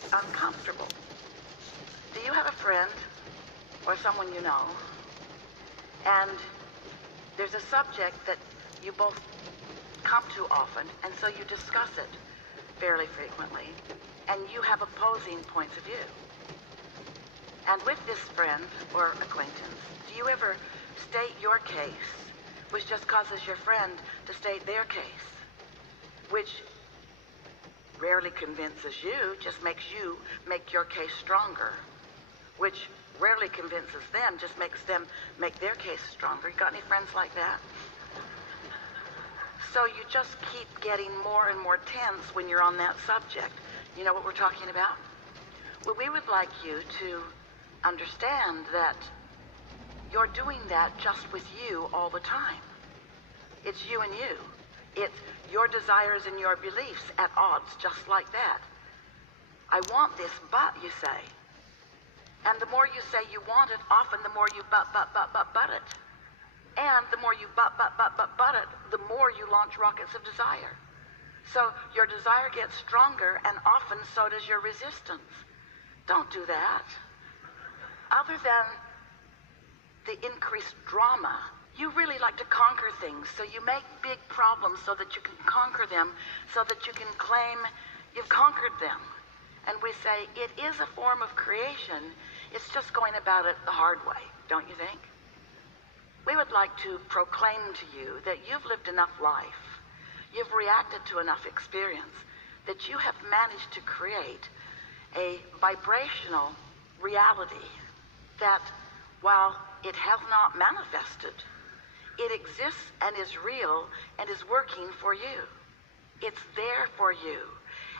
get uncomfortable. Do you have a friend or someone you know, and there's a subject that you both come to often, and so you discuss it fairly frequently, and you have opposing points of view? And with this friend or acquaintance, do you ever state your case, which just causes your friend to state their case, which rarely convinces you, just makes you make your case stronger, which rarely convinces them, just makes them make their case stronger? You got any friends like that? So you just keep getting more and more tense when you're on that subject. You know what we're talking about? Well, we would like you to understand that you're doing that just with you all the time. It's you and you. It's your desires and your beliefs at odds, just like that. I want this, but, you say. And the more you say you want it, often the more you but it. And the more you but it, the more you launch rockets of desire. So your desire gets stronger, and often so does your resistance. Don't do that. Other than the increased drama, you really like to conquer things, so you make big problems so that you can conquer them, so that you can claim you've conquered them. And we say, it is a form of creation, it's just going about it the hard way, don't you think? We would like to proclaim to you that you've lived enough life, you've reacted to enough experience, that you have managed to create a vibrational reality that, while it has not manifested, it exists and is real and is working for you. It's there for you,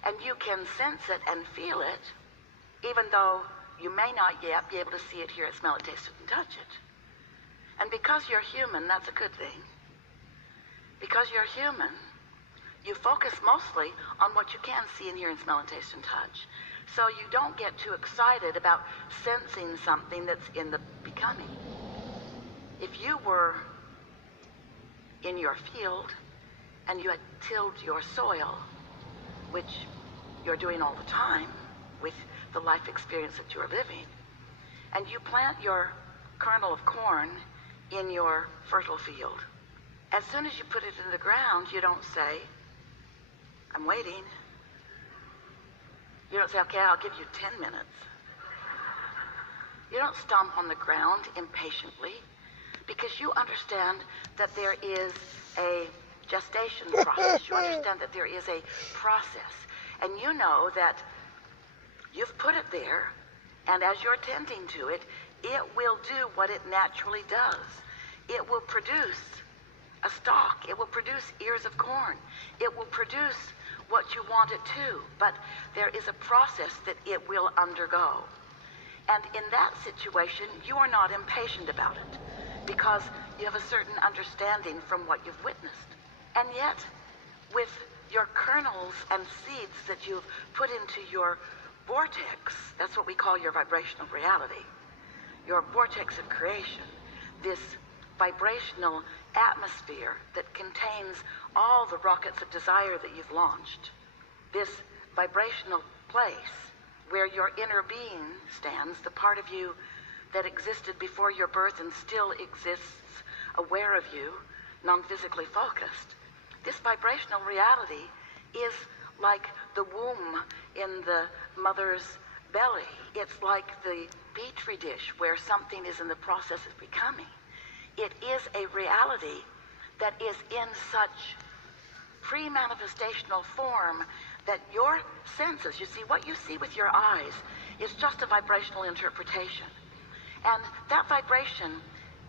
and you can sense it and feel it, even though you may not yet be able to see it, hear it, smell it, taste it, and touch it. And because you're human, that's a good thing. Because you're human, you focus mostly on what you can see and hear and smell and taste and touch. So you don't get too excited about sensing something that's in the becoming. If you were in your field and you had tilled your soil, which you're doing all the time with the life experience that you're living, and you plant your kernel of corn in your fertile field, as soon as you put it in the ground, you don't say, I'm waiting. You don't say, okay, I'll give you 10 minutes. You don't stomp on the ground impatiently, because you understand that there is a gestation process. You understand that there is a process. And you know that you've put it there, and as you're tending to it, it will do what it naturally does. It will produce a stalk. It will produce ears of corn. It will produce what you want it to, but there is a process that it will undergo. And in that situation, you are not impatient about it, because you have a certain understanding from what you've witnessed. And yet, with your kernels and seeds that you've put into your vortex, that's what we call your vibrational reality, your vortex of creation, this vibrational atmosphere that contains all the rockets of desire that you've launched, this vibrational place where your inner being stands, the part of you that existed before your birth and still exists aware of you, non-physically focused. This vibrational reality is like the womb in the mother's belly. It's like the petri dish where something is in the process of becoming. It is a reality that is in such pre-manifestational form that your senses, you see, what you see with your eyes is just a vibrational interpretation. And that vibration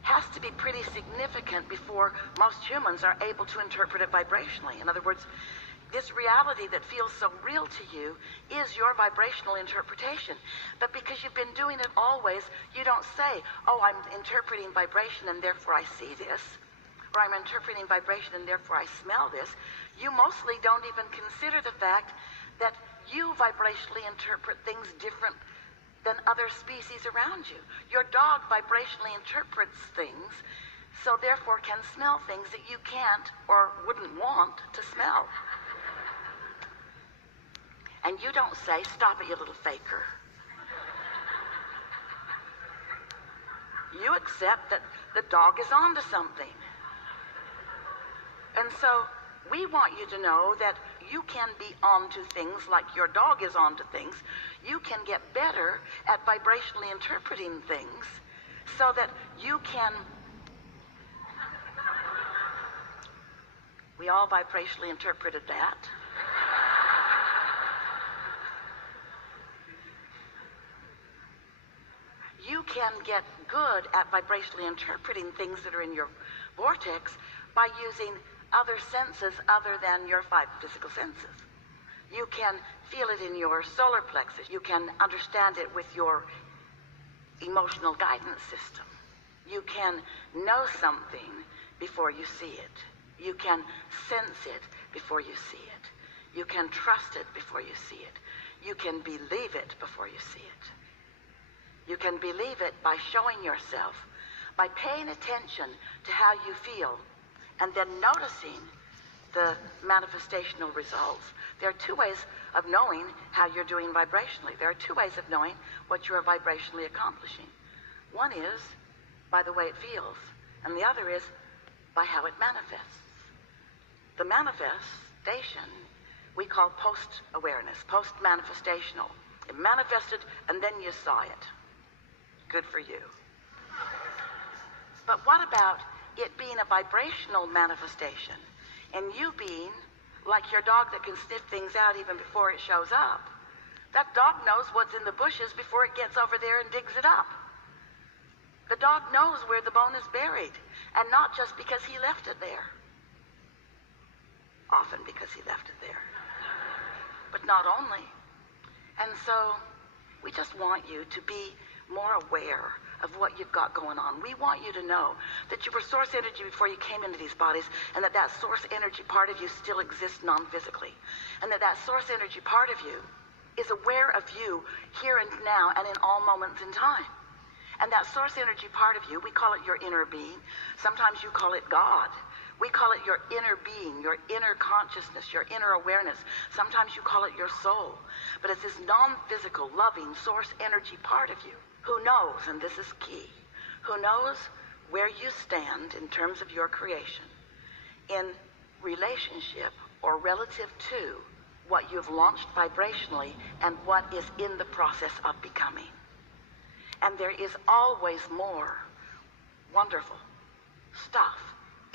has to be pretty significant before most humans are able to interpret it vibrationally. In other words, this reality that feels so real to you is your vibrational interpretation. But because you've been doing it always, you don't say, oh, I'm interpreting vibration and therefore I see this, or I'm interpreting vibration and therefore I smell this. You mostly don't even consider the fact that you vibrationally interpret things different than other species around you. Your dog vibrationally interprets things, so therefore can smell things that you can't or wouldn't want to smell. And you don't say, "Stop it, you little faker." You accept that the dog is onto something. And so we want you to know that you can be onto things like your dog is onto things. You can get better at vibrationally interpreting things so that you can... We all vibrationally interpreted that. You can get good at vibrationally interpreting things that are in your vortex by using other senses other than your five physical senses. You can feel it in your solar plexus. You can understand it with your emotional guidance system. You can know something before you see it. You can sense it before you see it. You can trust it before you see it. You can believe it before you see it. You can believe it by showing yourself, by paying attention to how you feel, and then noticing the manifestational results. There are two ways of knowing how you're doing vibrationally. There are two ways of knowing what you are vibrationally accomplishing. One is by the way it feels, and the other is by how it manifests. The manifestation we call post-awareness, post-manifestational. It manifested and then you saw it. Good for you. But what about it being a vibrational manifestation and you being like your dog that can sniff things out even before it shows up? That dog knows what's in the bushes before it gets over there and digs it up. The dog knows where the bone is buried, and not just because he left it there. Often because he left it there. But not only. And so we just want you to be more aware of what you've got going on. We want you to know that you were source energy before you came into these bodies, and that that source energy part of you still exists non-physically. And that that source energy part of you is aware of you here and now and in all moments in time. And that source energy part of you, we call it your inner being. Sometimes you call it God. We call it your inner being, your inner consciousness, your inner awareness. Sometimes you call it your soul. But it's this non-physical, loving source energy part of you who knows, and this is key, who knows where you stand in terms of your creation in relationship or relative to what you've launched vibrationally and what is in the process of becoming. And there is always more wonderful stuff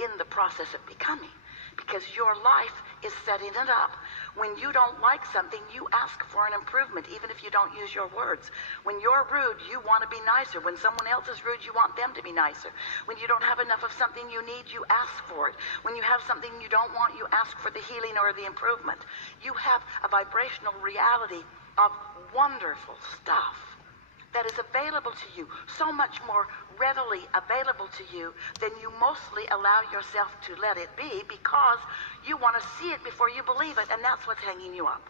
in the process of becoming, because your life is setting it up. When you don't like something, you ask for an improvement, even if you don't use your words. When you're rude, you want to be nicer. When someone else is rude, you want them to be nicer. When you don't have enough of something you need, you ask for it. When you have something you don't want, you ask for the healing or the improvement. You have a vibrational reality of wonderful stuff that is available to you, so much more readily available to you than you mostly allow yourself to let it be, because you want to see it before you believe it, and that's what's hanging you up.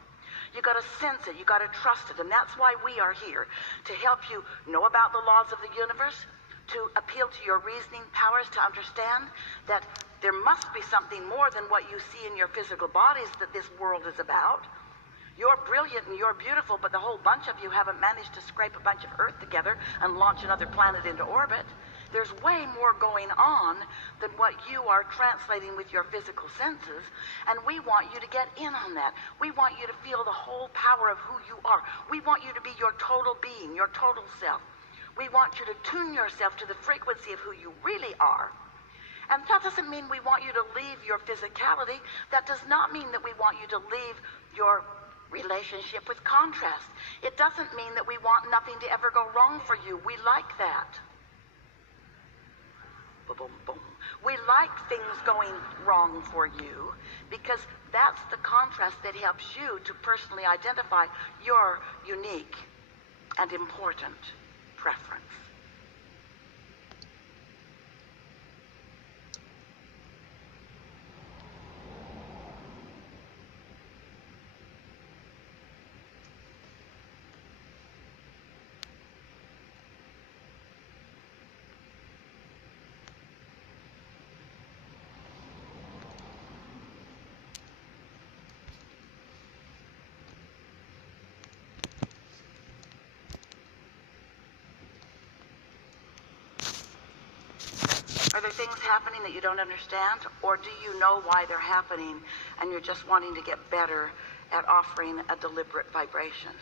You got to sense it, you got to trust it, and that's why we are here, to help you know about the laws of the universe, to appeal to your reasoning powers, to understand that there must be something more than what you see in your physical bodies that this world is about. You're brilliant and you're beautiful, but the whole bunch of you haven't managed to scrape a bunch of Earth together and launch another planet into orbit. There's way more going on than what you are translating with your physical senses, and we want you to get in on that. We want you to feel the whole power of who you are. We want you to be your total being, your total self. We want you to tune yourself to the frequency of who you really are. And that doesn't mean we want you to leave your physicality. That does not mean that we want you to leave your relationship with contrast. It doesn't mean that we want nothing to ever go wrong for you. We like that. Boom, boom, boom. We like things going wrong for you because that's the contrast that helps you to personally identify your unique and important preference. there things happening that you don't understand, or do you know why they're happening and you're just wanting to get better at offering a deliberate vibration?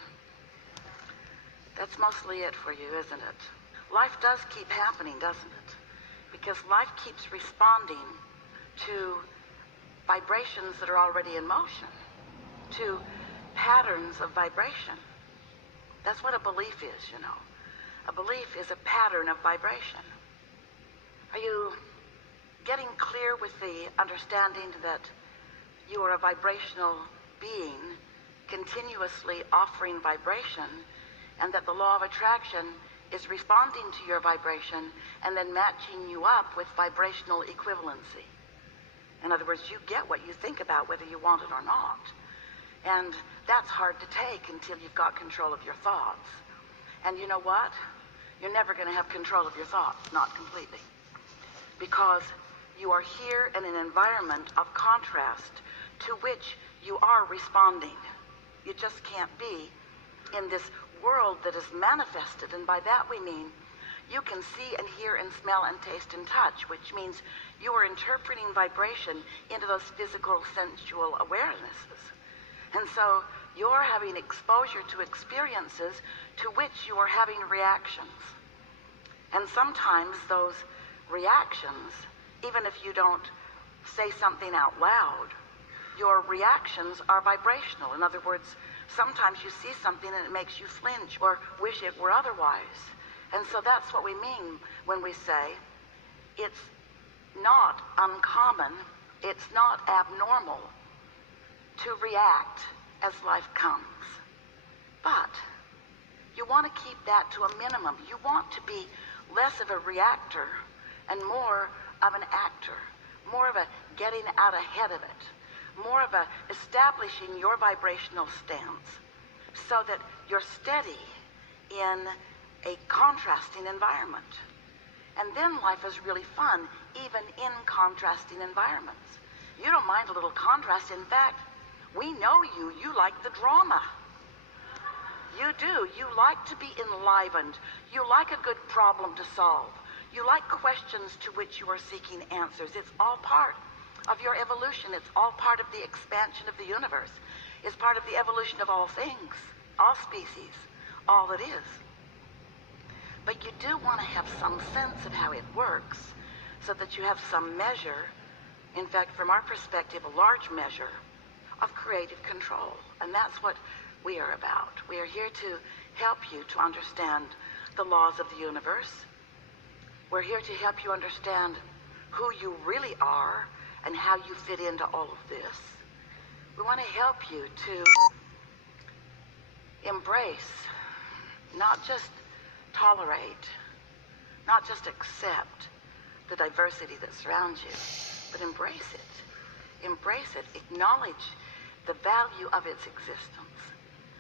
That's mostly it for you, isn't it? Life does keep happening, doesn't it? Because life keeps responding to vibrations that are already in motion, to patterns of vibration. That's what a belief is, you know. A belief is a pattern of vibration. Are you getting clear with the understanding that you are a vibrational being continuously offering vibration, and that the law of attraction is responding to your vibration and then matching you up with vibrational equivalency? In other words, you get what you think about whether you want it or not. And that's hard to take until you've got control of your thoughts. And you know what? You're never going to have control of your thoughts, not completely. Because you are here in an environment of contrast to which you are responding. You just can't be in this world that is manifested, and by that we mean you can see and hear and smell and taste and touch, which means you are interpreting vibration into those physical, sensual awarenesses. And so you're having exposure to experiences to which you are having reactions. And sometimes those reactions, even if you don't say something out loud, your reactions are vibrational. In other words, sometimes you see something and it makes you flinch or wish it were otherwise. And so that's what we mean when we say it's not uncommon, it's not abnormal to react as life comes. But you want to keep that to a minimum. You want to be less of a reactor and more of an actor, more of a getting out ahead of it, more of a establishing your vibrational stance so that you're steady in a contrasting environment. And then life is really fun, even in contrasting environments. You don't mind a little contrast. In fact, we know you like the drama. You do. You like to be enlivened. You like a good problem to solve. You like questions to which you are seeking answers. It's all part of your evolution. It's all part of the expansion of the universe. It's part of the evolution of all things, all species, all that is. But you do want to have some sense of how it works so that you have some measure, in fact, from our perspective, a large measure of creative control. And that's what we are about. We are here to help you to understand the laws of the universe. We're here to help you understand who you really are and how you fit into all of this. We want to help you to embrace, not just tolerate, not just accept the diversity that surrounds you, but embrace it. Embrace it. Acknowledge the value of its existence.